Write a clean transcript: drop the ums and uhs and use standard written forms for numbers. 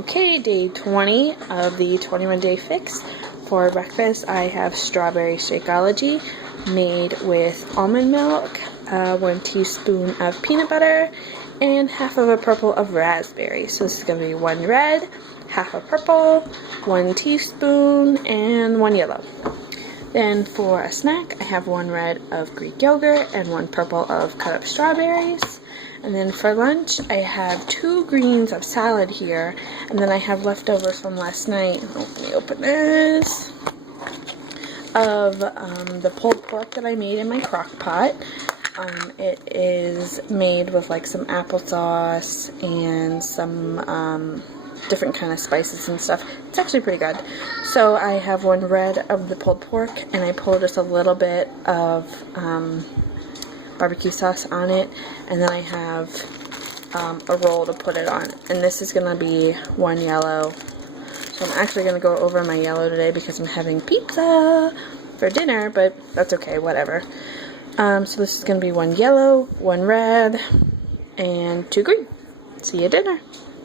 Okay, day 20 of the 21-day fix. For breakfast, I have strawberry Shakeology made with almond milk, 1 teaspoon of peanut butter, and half of a purple of raspberry. So this is going to be 1 red, half a purple, 1 teaspoon, and 1 yellow. Then for a snack, I have 1 red of Greek yogurt and 1 purple of cut up strawberries. And then for lunch, I have 2 greens of salad here, and then I have leftovers from last night. Let me open this. Of the pulled pork that I made in my crock pot. It is made with like some applesauce and some different kind of spices and stuff. It's actually pretty good. So I have 1 red of the pulled pork, and I pulled just a little bit of barbecue sauce on it, and then I have a roll to put it on, and this is gonna be 1 yellow. So I'm actually gonna go over my yellow today because I'm having pizza for dinner, but that's okay, whatever. So this is gonna be 1 yellow, 1 red, and 2 green. See you at dinner.